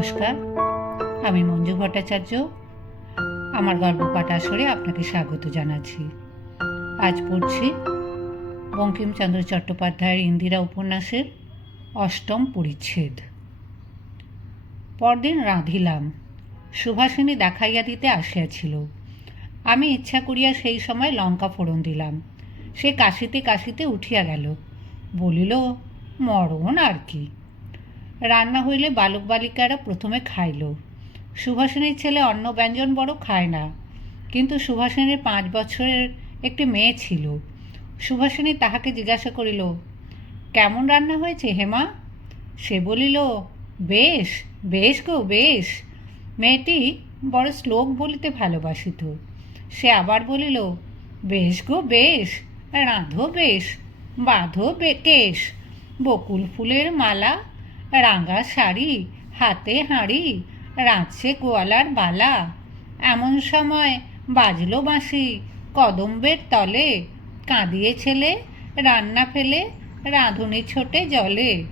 নমস্কার। আমি মঞ্জু ভট্টাচার্য। আমার গল্প পাঠ আসরে আপনাকে স্বাগত জানাচ্ছি। আজ পড়ছি বঙ্কিমচন্দ্র চট্টোপাধ্যায়ের ইন্দিরা উপন্যাসের অষ্টম পরিচ্ছেদ। পরদিন রাঁধিলাম। সুভাষিনী দেখাইয়া দিতে আসিয়াছিল। আমি ইচ্ছা করিয়া সেই সময় লঙ্কা ফোড়ন দিলাম। সে কাশিতে কাশিতে উঠিয়া গেল। বলিল, মরণ আর কি। রান্না হইলে বালক বালিকারা প্রথমে খাইল। সুভাষিনীর ছেলে অন্ন ব্যঞ্জন বড় খায় না। কিন্তু সুভাষিনীর পাঁচ বছরের একটি মেয়ে ছিল। সুভাষিনী তাহাকে জিজ্ঞাসা করিল, কেমন রান্না হয়েছে হেমা? সে বলিল, বেশ বেশ গো, বেশ। মেয়েটি বড় শ্লোক বলিতে ভালোবাসিত। সে আবার বলিল, বেশ গো, বেশ, রাঁধো বেশ, বাঁধো বেকেশ বকুল ফুলের মালা রাঙা শাড়ি, হাতে হাঁড়ি, রাঁধছে গোয়ালার বালা। এমন সময় বাজলো বাঁশি, কদম্বের তলে। কাঁদিয়ে ছেলে, রান্না ফেলে, রাঁধুনি ছোটে জলে।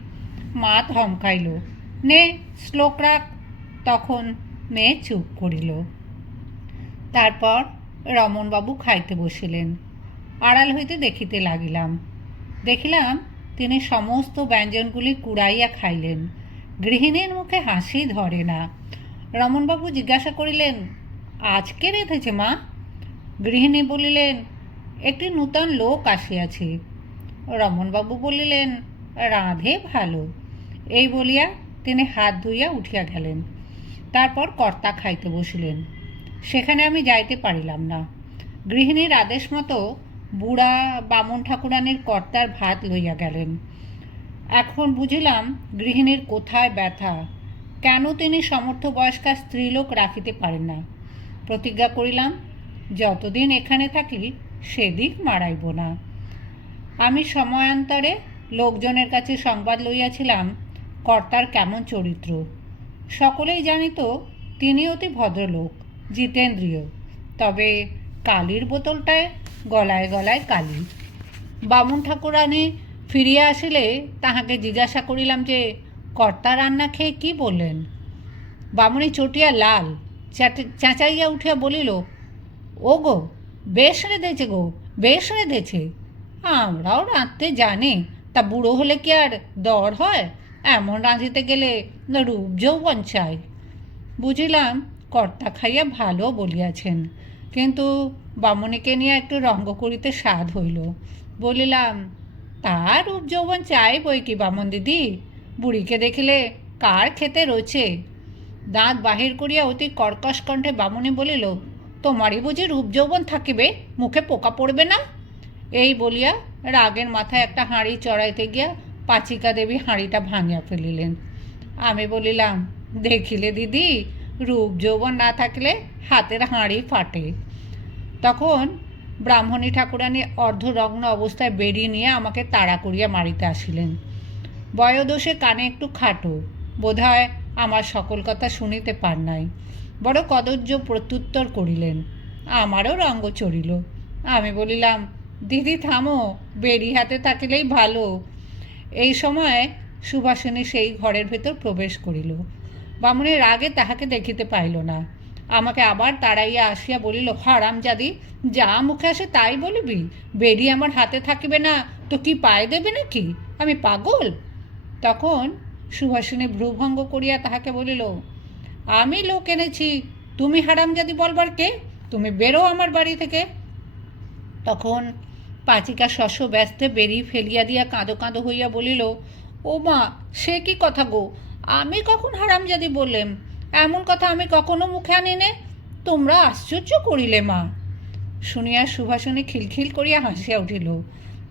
মা ধমকাইল, নে, শ্লোক রাখ। তখন মেয়ে চুপ করিল। তারপর রমণবাবু খাইতে বসিলেন। আড়াল হইতে দেখিতে লাগিলাম। দেখিলাম তিনি সমস্ত ব্যঞ্জনগুলি কুড়াইয়া খাইলেন। গৃহিণীর মুখে হাসি ধরে না। রমণবাবু জিজ্ঞাসা করিলেন, আজকে রেঁধেছে মা? গৃহিণী বলিলেন, একটি নূতন লোক আসিয়াছে। রমণবাবু বলিলেন, রাঁধে ভালো। এই বলিয়া তিনি হাত ধুইয়া উঠিয়া গেলেন। তারপর কর্তা খাইতে বসিলেন। সেখানে আমি যাইতে পারিলাম না। গৃহিণীর আদেশ মতো বুড়া বামন ঠাকুরানের কর্তার ভাত লইয়া গেলেন। এখন বুঝিলাম গৃহিণীর কোথায় ব্যথা। কেন তিনি সমর্থ বয়স্কা স্ত্রীলোক রাখিতে পারেন না? প্রতিজ্ঞা করিলাম, যতদিন এখানে থাকি সেদিক মারাইব না। আমি সময়ান্তরে লোকজনের কাছে সংবাদ লইয়াছিলাম, কর্তার কেমন চরিত্র। সকলেই জানিত তিনি অতি ভদ্রলোক, জিতেন্দ্রীয়। তবে কালির বোতলটায় গলায় গলায় কালি। বামুন ঠাকুরানী ফিরিয়া আসিলে তাহাকে জিজ্ঞাসা করিলাম যে, কর্তা রান্না খেয়ে কি বললেন? বামুনি চটিয়া লাল চেঁচাইয়া উঠিয়া বলিল ও গো বেশ রেঁধেছে গো, বেশ রেঁধেছে। আমরাও রাঁধতে জানি, তা বুড়ো হলে কি আর দর হয়? এমন রাঁধিতে গেলে রূপ যৌবন চাই। বুঝিলাম, কর্তা খাইয়া ভালো বলিয়াছেন। কিন্তু বামুনিকে নিয়ে একটু রঙ্গ করিতে স্বাদ হইল। বলিলাম, তার রূপ যৌবন চাই বই কি বামন দিদি? বুড়িকে দেখিলে কার খেতে রোচে দাঁত বাহির করিয়া অতি কর্কশ কণ্ঠে বামুনি বলিল, তোমারই বুঝি রূপ যৌবন থাকিবে? মুখে পোকা পড়বে না? এই বলিয়া রাগের মাথায় একটা হাঁড়ি চড়াইতে গিয়া পাচিকা দেবী হাঁড়িটা ভাঙিয়া ফেলিলেন। আমি বলিলাম, দেখিলে দিদি রূপ যৌবন না থাকলে হাতের হাঁড়ি ফাটে। তখন ব্রাহ্মণী ঠাকুরানী অর্ধরগ্ন অবস্থায় বেরিয়ে নিয়ে আমাকে তাড়া করিয়া মারিতে আসিলেন। বয়োদোষে কানে একটু খাটো, বোধহয় আমার সকল কথা শুনিতে পার নাই। বড় কদর্য প্রত্যুত্তর করিলেন। আমারও রঙ্গ চড়িল। আমি বলিলাম, দিদি, থামো বেরি হাতে থাকিলেই ভালো। এই সময় সুভাষিনী সেই ঘরের ভেতর প্রবেশ করিল। বামুনের রাগে তাহাকে দেখিতে পাইল না। আমাকে আবার তাড়াইয়া আসিয়া বলিল হারামজাদি যা মুখে আসে তাই বলিবি? বেরি আমার হাতে থাকিবে না, তো কি পায়ে দেবে নাকি? আমি পাগল? তখন সুভাষিনী ভ্রুভঙ্গ করিয়া তাহাকে বলিল, আমি লোক এনেছি, তুমি হারামজাদি বলবার কে? তুমি বেরো আমার বাড়ি থেকে। তখন পাচিকা শস্য ব্যস্তে বেরিয়ে ফেলিয়া দিয়া কাঁদো কাঁদো হইয়া বলিল ও মা সে কি কথা গো? আমি কখন হারামজাদি বললেম? এমন কথা আমি কখনো মুখে আনি নে তোমরা আশ্চর্য করিলে মা। শুনিয়া সুভাষিনী খিলখিল করিয়া হাসিয়া উঠিল।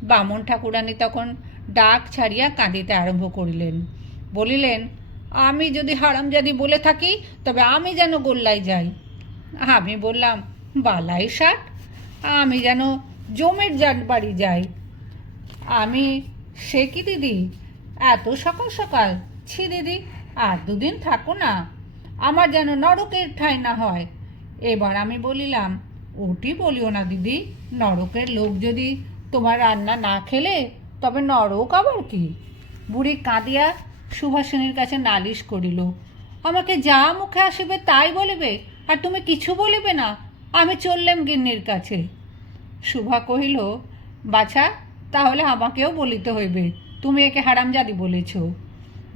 বামন ঠাকুরানী তখন ডাক ছাড়িয়া কাঁদিতে আরম্ভ করিলেন। বলিলেন, আমি যদি হারামজাদি বলে থাকি, তবে আমি যেন গোল্লায় যাই। আমি বললাম, বালাই ষাট? আমি যেন জমের জাট বাড়ি যাই। আমি, সে কি দিদি? এত সকাল সকাল? ছি দিদি, আর দুদিন থাকো না। আমার যেন নরকের ঠাঁই না হয়। এবার আমি বলিলাম, ওটি বলিও না দিদি, নরকের লোক যদি তোমার রান্না না খেলে, তবে নরক আবার কি? বুড়ি কাঁদিয়া সুভাষিনীর কাছে নালিশ করিল, আমাকে যা মুখে আসিবে তাই বলিবে, আর তুমি কিছু বলিবে না, আমি চললাম গিন্নির কাছে। শুভা কহিল, বাছা, তাহলে আমাকেও বলিতে হইবে, তুমি একে হারামজাদি বলেছ।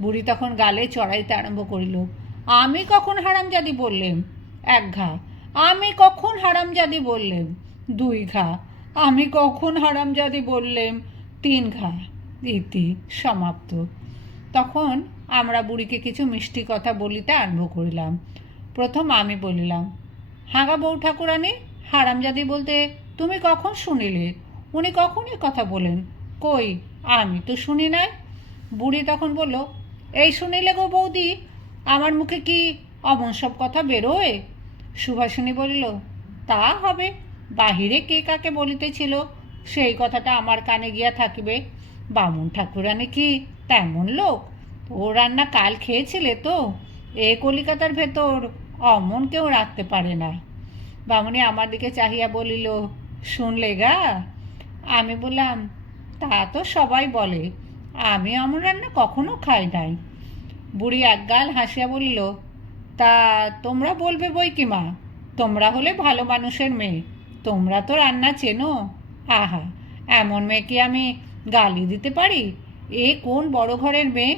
বুড়ি তখন গালে চড়াইতে আরম্ভ করিল। আমি কখন হারামজাদি বললেম? এক ঘা। আমি কখন হারামজাদি বললেম? দুই ঘা। আমি কখন হারামজাদি বললেম? তিন ঘা। ইতি, সমাপ্ত। তখন আমরা বুড়িকে কিছু মিষ্টি কথা বলিতে আরম্ভ করিলাম। প্রথম আমি বলিলাম হাগা বউ ঠাকুরানী, হারামজাদি বলতে তুমি কখন শুনিলে? উনি কখন কথা বলেন। কই, আমি তো শুনি নাই। বুড়ি তখন বলল এই শুনিলে গো বৌদি, আমার মুখে কি অমন সব কথা বেরোয়? সুভাষিনী বলিল, তা হবে, বাহিরে কে কাকে বলিতেছিল, সেই কথাটা আমার কানে গিয়া থাকিবে। বামুন ঠাকুরানী কি তেমন লোক? ও রান্না কাল খেয়েছিলে তো? এ কলিকাতার ভেতর অমন কেউ রাখতে পারে না। বামুনি আমার দিকে চাহিয়া বলিল, শুনলে গা? আমি বললাম, তা তো সবাই বলে। আমি অমন রান্না কখনো খাই নাই। বুড়ি একগাল হাসিয়া বলিল, তা তোমরা বলবে বই কি মা? তোমরা হলে ভালো মানুষের মেয়ে। তোমরা তো রান্না চেনো। আহা, এমন মেয়ে কি আমি গালি দিতে পারি? এ কোন বড় ঘরের মেয়ে?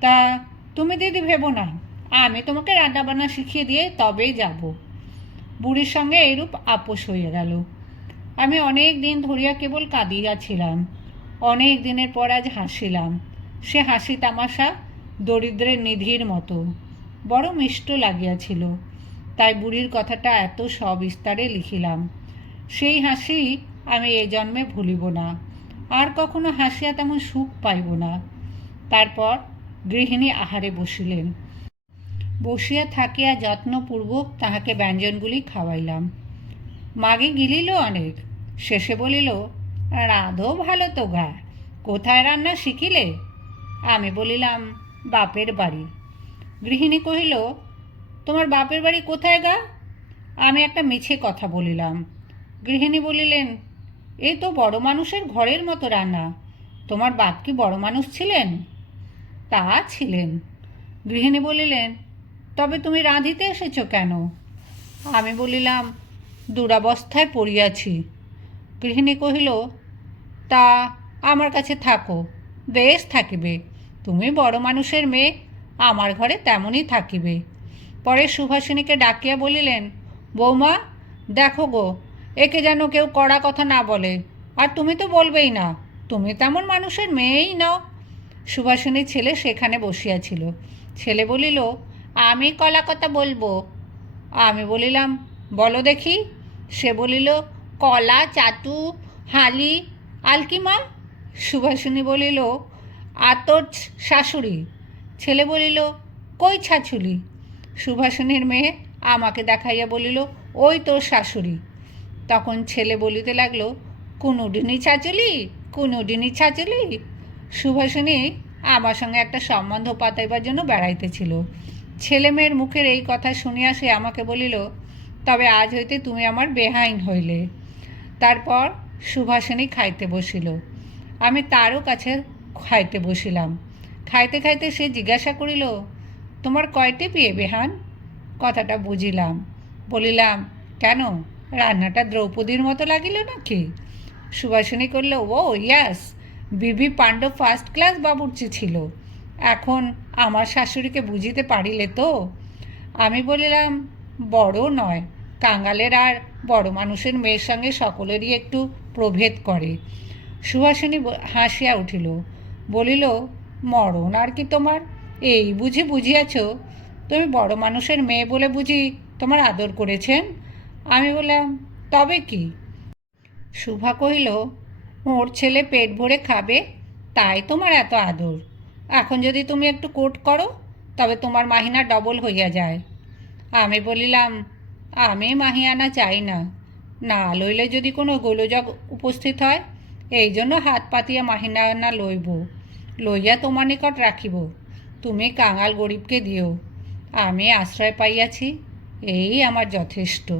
তা তুমি দিদি ভেবো না। আমি তোমাকে রান্নাবান্না শিখিয়ে দিয়ে তবেই যাব বুড়ির সঙ্গে এরূপ আপোষ হয়ে গেল। আমি অনেক দিন ধরিয়া কেবল কাঁদিয়াছিলাম। অনেক দিনের পর আজ হাসিলাম। সে হাসি তামাশা দরিদ্রের নিধির মতো। বড় মিষ্ট লাগিয়াছিল। তাই বুড়ির কথাটা এত সবিস্তারে লিখিলাম। সেই হাসি আমি এ জন্মে ভুলিব না। আর কখনো হাসিয়া তেমন সুখ পাইব না। তারপর গৃহিণী আহারে বসিলেন। বসিয়া থাকিয়া যত্নপূর্বক তাহাকে ব্যঞ্জনগুলি খাওয়াইলাম। মাগে গিলিল অনেক? শেষে বলিল রাধো ভালো তো গা কোথায় রান্না শিখিলে? আমি বলিলাম, বাপের বাড়ি। গৃহিণী কহিল, তোমার বাপের বাড়ি কোথায় গা? আমি একটা মিছে কথা বলিলাম। গৃহিণী বলিলেন, এ তো বড় মানুষের ঘরের মতো রান্না। তোমার বাপ কি বড় মানুষ ছিলেন? তা ছিলেন। গৃহিণী বলিলেন, তবে তুমি রাঁধিতে এসেছ কেন? আমি বলিলাম, দুরাবস্থায় পড়িয়াছি। গৃহিণী কহিল, তা আমার কাছে থাকো, বেশ থাকিবে। তুমি বড় মানুষের মেয়ে, আমার ঘরে তেমনই থাকিবে। পরে সুভাষিনীকে ডাকিয়া বলিলেন, বৌমা, দেখো গো, একে যেন কেউ কড়া কথা না বলে, আর তুমি তো বলবেই না, তুমি তেমন মানুষের মেয়েই নাও। সুভাষিনীর ছেলে সেখানে বসিয়াছিল ছেলে বলিল, আমি কলা কথা বলব। আমি বলিলাম, বলো দেখি। সে বলিল কলা, চাটু, হালি, আলকিমা? সুভাষিনী বলিল আতর শাশুড়ি। ছেলে বলিল, কই ছাছুলি? সুভাষিনীর মেয়ে আমাকে দেখাইয়া বলিল, ওই তোর শাশুড়ি। তখন ছেলে বলিতে লাগল কুনুডিনী ছাচুলি কুনুডিনী ছাচুলি সুভাষিনী আমার সঙ্গে একটা সম্বন্ধ পাতাইবার জন্য বেড়াইতেছিল। ছেলে মেয়ের মুখের এই কথা শুনিয়া সে আমাকে বলিল, তবে আজ হইতে তুমি আমার বেহাইন হইলে। তারপর সুভাষিনী খাইতে বসিল। আমি তারও কাছে খাইতে বসিলাম। খাইতে খাইতে সে জিজ্ঞাসা করিল, তোমার কয়টি বিয়ে বেহান? কথাটা বুঝিলাম। বলিলাম, কেন? রান্নাটা দ্রৌপদীর মতো লাগিল নাকি? সুভাষিনী করল ও, ইয়াস বিবি পাণ্ডব ফার্স্ট ক্লাস বাবুর্চি ছিল। এখন আমার শাশুড়িকে বুঝিতে পারিলে তো? আমি বলিলাম, বড় নয়, কাঙালের আর বড় মানুষের মেয়ের সঙ্গে সকলেরই একটু প্রভেদ করে। সুহাসিনী হাসিয়া উঠিল, বলিল, মরণ আর কি তোমার? এই বুঝি বুঝিয়াছ, তুমি বড় মানুষের মেয়ে বলে বুঝি তোমার আদর করেছেন? আমি বললাম, তবে কি? শুভা কহিল ওর ছেলে পেট ভরে খাবে, তাই তোমার এত আদর। এখন যদি তুমি একটু কোট করো, তবে তোমার মাহিনা ডবল হইয়া যায়। আমি বলিলাম আমি মাহিয়ানা চাই না। না লইলে যদি কোনো গোলযোগ উপস্থিত হয়, এই জন্য হাত পাতিয়া মাহিনা লইব। লইয়া তোমার নিকট রাখিব। তুমি কাঙাল গরিবকে দিও। আমি আশ্রয় পাইয়াছি। এই আমার যথেষ্ট।